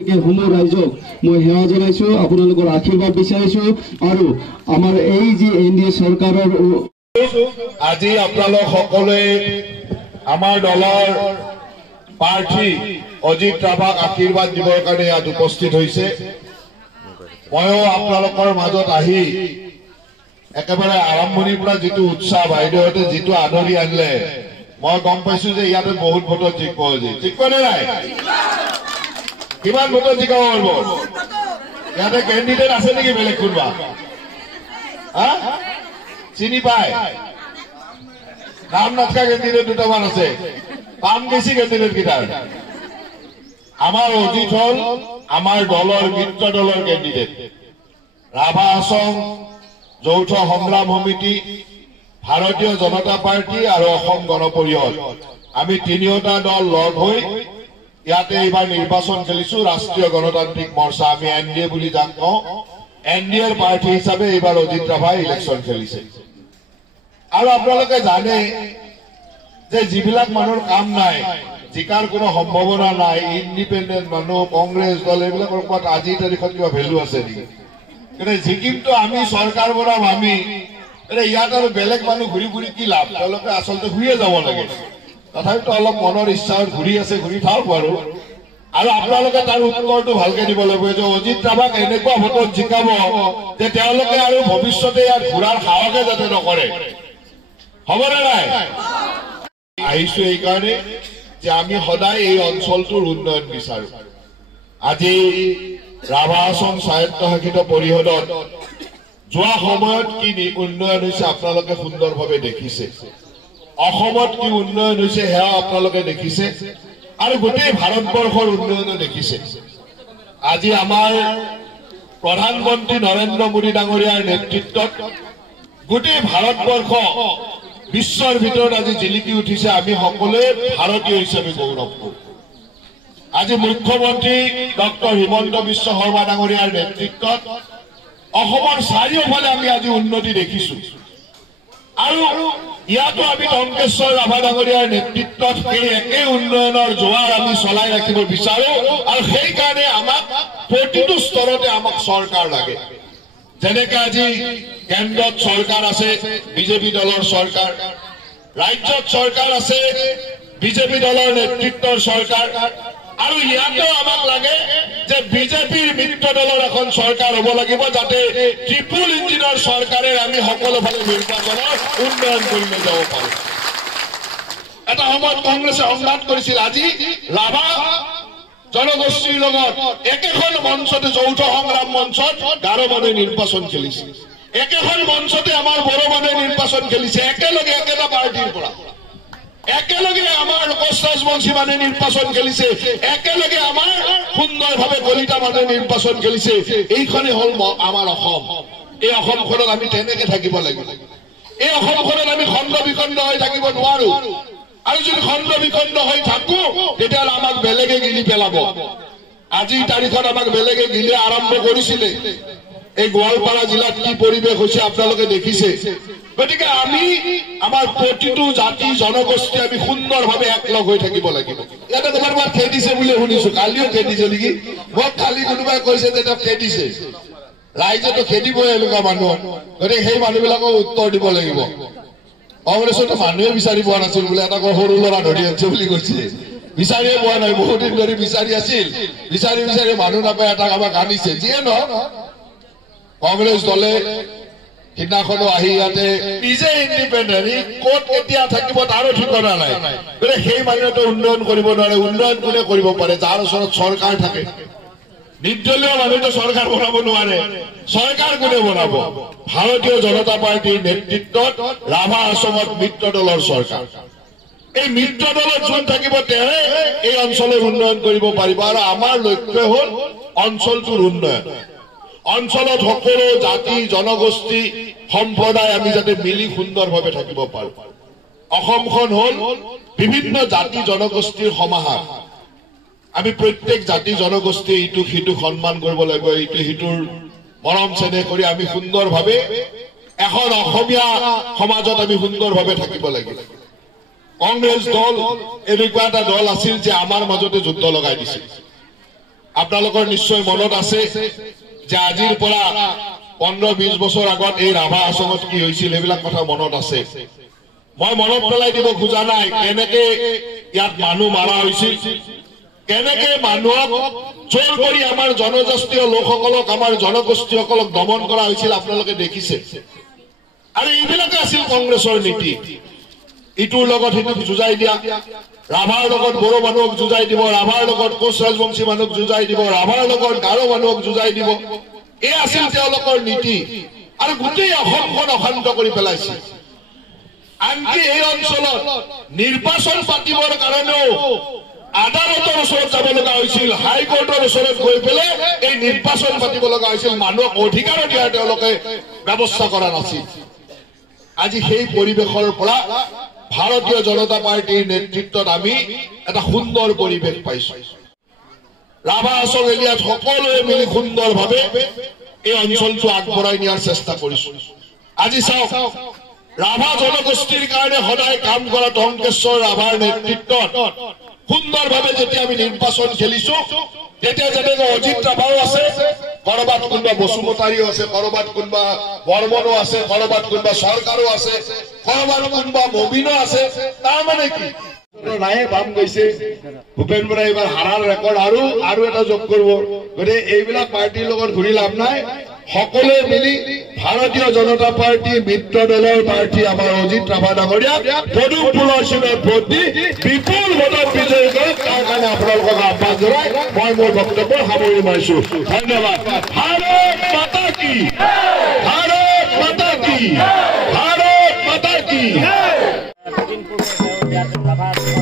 সমূহ ৰাইজক মই সেৱা জনাইছো, আপোনালোকৰ আশীৰ্বাদ বিচাৰিছো আৰু আমাৰ এই যে এনডিএ চৰকাৰৰ আজি আপোনালোক সকলোৱে আমাৰ দলৰ প্ৰাৰ্থী অজিত ৰাভাক আশীৰ্বাদ দিবৰ কাৰণে ইয়াত উপস্থিত হৈছে। ময়ো আপোনালোকৰ মাজত আহি একেবাৰে আৰম্ভণিৰ পৰা যিটো উৎসাহ বাইদেউহঁতে যিটো আদৰি আনিলে মই গম পাইছো যে ইয়াতে বহুত ভোটত জিকিব আজি। জিকিব নে নাই? কিমান ভোটত জিকাব পাৰিব? ইয়াতে কেণ্ডিডেট আছে নেকি বেলেগ কোনোবা? চিনি পায়? নাম নথকা কেণ্ডিডেট দুটামান আছে। কাম বেছি কেণ্ডিডেট কেইটাৰ। আমাৰ অজিত হল আমাৰ দলৰ মিত্ৰ দলৰ কেণ্ডিডেট। ৰাভা আছাম যৌথ সংগ্ৰাম সমিতি, ভাৰতীয় জনতা পাৰ্টি আৰু অসম গণ পৰিষদ, আমি তিনিওটা দল লগ হৈ ইয়াতে এইবাৰ নিৰ্বাচন খেলিছো। ৰাষ্ট্ৰীয় গণতান্ত্ৰিক মৰ্চা, আমি এনডিএ বুলি যাক কওঁ, এনডিএৰ প্ৰাৰ্থী হিচাপে এইবাৰ অজিত ৰাভাই ইলেকশ্যন খেলিছে। আৰু আপোনালোকে জানে যে যিবিলাক মানুহৰ কাম নাই, জিকাৰ কোনো সম্ভাৱনা নাই, ইণ্ডিপেণ্ডেণ্ট মানুহ, কংগ্ৰেছ দল, এইবিলাকৰ ক'ৰবাত আজিৰ তাৰিখত কিবা ভেলু আছে নেকি? কিন্তু জিকিমটো আমি চৰকাৰ বনাম আমি, ইয়াত আৰু বেলেগ মানুহ ঘূৰি ঘূৰি কি লাভ? তেওঁলোকে আচলতে ঘূৰিয়ে যাব লাগে। তথাপিতো অলপ মনৰ ইচ্ছা ঘূৰি আছে, ঘূৰি থাকক বাৰু। আৰু আপোনালোকে তাৰ উত্তৰটো ভালকে দিব লাগিব যে অজিত ৰাভাক এনেকুৱা ভোটত জিকাব যে তেওঁলোকে আৰু ভৱিষ্যতে ইয়াত ঘূৰাৰ সাহসে যাতে নকৰে। হ'বনে নাই? আহিছো এইকাৰণে যে আমি সদায় এই অঞ্চলটোৰ উন্নয়ন বিচাৰো। আজি ৰাভা আছাম স্বায়ত্তশাসিত পৰিষদত যোৱা সময়ত কি উন্নয়ন হৈছে আপোনালোকে সুন্দৰভাৱে দেখিছে। অসমত কি উন্নয়ন হৈছে সেয়া আপোনালোকে দেখিছে আৰু গোটেই ভাৰতবৰ্ষৰ উন্নয়নো দেখিছে। আজি আমাৰ প্ৰধানমন্ত্ৰী নৰেন্দ্ৰ মোদী ডাঙৰীয়াৰ নেতৃত্বত গোটেই ভাৰতবৰ্ষ বিশ্বৰ ভিতৰত আজি জিলিকি উঠিছে। আমি সকলোৱে ভাৰতীয় হিচাপে গৌৰৱ কৰোঁ। আজি মুখ্যমন্ত্ৰী ডক্টৰ হিমন্ত বিশ্ব শৰ্মা ডাঙৰীয়াৰ নেতৃত্বত অসমৰ চাৰিওফালে আমি আজি উন্নতি দেখিছো। আৰু ইয়াতো আমি টংকেশ্বৰ ৰাভা ডাঙৰীয়াৰ নেতৃত্বত সেই একে উন্নয়নৰ জোৱাৰ আমি চলাই ৰাখিব বিচাৰো। আৰু সেইকাৰণে আমাক প্ৰতিটো স্তৰতে আমাক চৰকাৰ লাগে। যেনেকে আজি কেন্দ্ৰত চৰকাৰ আছে বিজেপি দলৰ চৰকাৰ, ৰাজ্যত চৰকাৰ আছে বিজেপি দলৰ নেতৃত্বৰ চৰকাৰ, আৰু ইয়াতো আমাক লাগে যে বিজেপিৰ মিত্ৰ দলৰ এখন চৰকাৰ হ'ব লাগিব, যাতে ট্ৰিপল ইঞ্জিনৰ চৰকাৰে আমি সকলোফালে নিৰ্বাচনৰ উন্নয়ন কৰি লৈ যাব পাৰো। এটা সময়ত কংগ্ৰেছে সংঘাত কৰিছিল। আজি ৰাভা জনগোষ্ঠীৰ লগত একেখন মঞ্চতে যৌথ সংগ্ৰাম মঞ্চত গাৰো মানুহে নিৰ্বাচন খেলিছে। একেখন মঞ্চতে আমাৰ বড়ো মানুহে নিৰ্বাচন খেলিছে। একেলগে একেটা পাৰ্টিৰ পৰা একেলগে আমাৰ লোকস্ৰাজবংশী মানুহে নিৰ্বাচন খেলিছে। একেলগে আমাৰ সুন্দৰভাৱে কলিতা মানুহে নিৰ্বাচন খেলিছে। এইখনেই হল আমাৰ অসম। এই অসমখনত আমি তেনেকে থাকিব লাগিব। এই অসমখনত আমি খণ্ড বিখণ্ড হৈ থাকিব নোৱাৰো। আৰু যদি খণ্ড বিখণ্ড হৈ থাকো তেতিয়াহ'লে আমাক বেলেগে গিলি পেলাব। আজিৰ তাৰিখত আমাক বেলেগে গিলি আৰম্ভ কৰিছিলে। এই গোৱালপাৰা জিলাত কি পৰিৱেশ হৈছে আপোনালোকে দেখিছে। গতিকে আমি আমাৰ প্ৰতিটো জাতি জনগোষ্ঠী আমি সুন্দৰভাৱে একলগ হৈ থাকিব লাগিব। ইয়াতে ক'ৰবাত খেদিছে বুলি শুনিছো, কালিও খেদিছে নেকি? মোক কালি কোনোবাই কৈছে যে তেওঁ খেদিছে। ৰাইজেতো খেদিবই এনেকুৱা মানুহ। গতিকে সেই মানুহবিলাকক উত্তৰ দিব লাগিব। কংগ্ৰেছতো মানুহে বিচাৰি পোৱা নাছিল বোলে, এটা সৰু ল'ৰা ধৰি আনিছে বুলি কৈছে। বিচাৰিয়ে পোৱা নাই, বহুত দিন ধৰি বিচাৰি আছিল। বিচাৰি বিচাৰি মানুহ নাপায় এটাক আমাক আনিছে। যিয়ে নহওক কংগ্ৰেছ দলে সিদিনাখনো আহি ইয়াতে নিজে ইণ্ডিপেণ্ডেণ্ট, ই ক'ত কেতিয়া থাকিব তাৰো ঠিকনা নাই। গতিকে সেই মানুহেতো উন্নয়ন কৰিব নোৱাৰে। উন্নয়ন কোনে কৰিব পাৰে? যাৰ ওচৰত চৰকাৰ থাকে। নিৰ্দলীয় মানুহেতো চৰকাৰ বনাব নোৱাৰে। চৰকাৰ কোনে বনাব? ভাৰতীয় জনতা পাৰ্টিৰ নেতৃত্বত ৰাভা আছামত মিত্ৰ দলৰ চৰকাৰ। এই মিত্ৰ দলত যোন থাকিব তেওঁহে এই অঞ্চলৰ উন্নয়ন কৰিব পাৰিব। আৰু আমাৰ লক্ষ্য হ'ল অঞ্চলটোৰ উন্নয়ন। অঞ্চলত সকলো জাতি জনগোষ্ঠী সম্প্ৰদায় আমি যাতে মিলি সুন্দৰভাৱে থাকিব পাৰো। অসমখন হ'ল বিভিন্ন জাতি জনগোষ্ঠীৰ সমাহাৰ। আমি প্ৰত্যেক জাতি জনগোষ্ঠী ইটো সিটোক সন্মান কৰিব লাগিব। ইটো সিটোৰ মৰম চেনেহ কৰি আমি সুন্দৰভাৱে এখন অসমীয়া সমাজত আমি সুন্দৰভাৱে থাকিব লাগিব। কংগ্ৰেছ দল এনেকুৱা এটা দল আছিল যে আমাৰ মাজতে যুদ্ধ লগাই দিছিল। আপোনালোকৰ নিশ্চয় মনত আছে যে আজিৰ পৰা 15-20 বছৰ আগত এই ৰাভা আশ্ৰমত কি হৈছিল সেইবিলাক কথা মনত আছে মই মনত পেলাই দিব খোজা নাই কেনেকে ইয়াত মানুহ মাৰা হৈছিল কেনেকে মানুহক চোৰ কৰি আমাৰ জনজাতীয় লোকসকলক আমাৰ জনগোষ্ঠীসকলক দমন কৰা হৈছিল আপোনালোকে দেখিছে আৰু এইবিলাকে আছিল কংগ্ৰেছৰ নীতি ইটোৰ লগত সিটোক যুঁজাই দিয়া ৰাভাৰ লগত বড়ো মানুহক যুঁজাই দিব ৰাভাৰ লগত কোচ ৰাজবংশী মানুহক যুঁজাই দিব ৰাভাৰ লগত গাৰো মানুহক যুঁজাই দিব এই আছিল তেওঁলোকৰ নীতি আৰু গোটেই অসমখন অশান্ত কৰি পেলাইছিল আনকি এই অঞ্চলত নিৰ্বাচন পাতিবৰ কাৰণেও আদালতৰ ওচৰত যাব লগা হৈছিল হাইকোৰ্টৰ ওচৰত গৈ পেলাই এই নিৰ্বাচন পাতিব লগা হৈছিল মানুহক অধিকাৰ দিয়াৰ তেওঁলোকে ব্যৱস্থা কৰা নাছিল আজি সেই পৰিৱেশৰ পৰা ভাৰতীয় জনতা পাৰ্টিৰ নেতৃত্বত আমি এটা সুন্দৰ পৰিৱেশ পাইছো ৰাভা আশ্ৰম এৰিয়াত সকলোৱে মিলি সুন্দৰভাৱে এই অঞ্চলটো আগবঢ়াই নিয়াৰ চেষ্টা কৰিছো আজি চাওক ৰাভা জনগোষ্ঠীৰ কাৰণে সদায় কাম কৰা টংকেশ্বৰ ৰাভাৰ নেতৃত্বত সুন্দৰভাৱে যেতিয়া আমি নিৰ্বাচন খেলিছো তেতিয়া যেনেকৈ অজিত ৰাভাও আছে কৰবাত কোনোবা বসুমতাৰীও আছে কৰবাত কোনোবা বৰ্মনো আছে কৰবাত কোনোবা চৰকাৰো আছে কৰবাত কোনোবা মবিনো আছে তাৰমানে কি নায়ে বাম গৈছে ভূপেন বৰাই এইবাৰ হাৰাৰ ৰেকৰ্ড আৰু এটা যোগ কৰিব গতিকে এইবিলাক পাৰ্টিৰ লগত ঘূৰি লাভ নাই সকলোৱে মিলি ভাৰতীয় জনতা পাৰ্টি মিত্ৰ দলৰ প্ৰাৰ্থী আমাৰ অজিত ৰাভা ডাঙৰীয়াক পদুম ফুলৰ চিনত ভোট দি বিপুল ভোটত বিজয়ী কৰক তাৰ কাৰণে আপোনালোকক আহ্বান জনাই মই মোৰ বক্তব্য সামৰি মাৰিছো ধন্যবাদ ভাৰত মাতা কি ভাৰত মাতা কি ভাৰত মাতা কি Zindabad!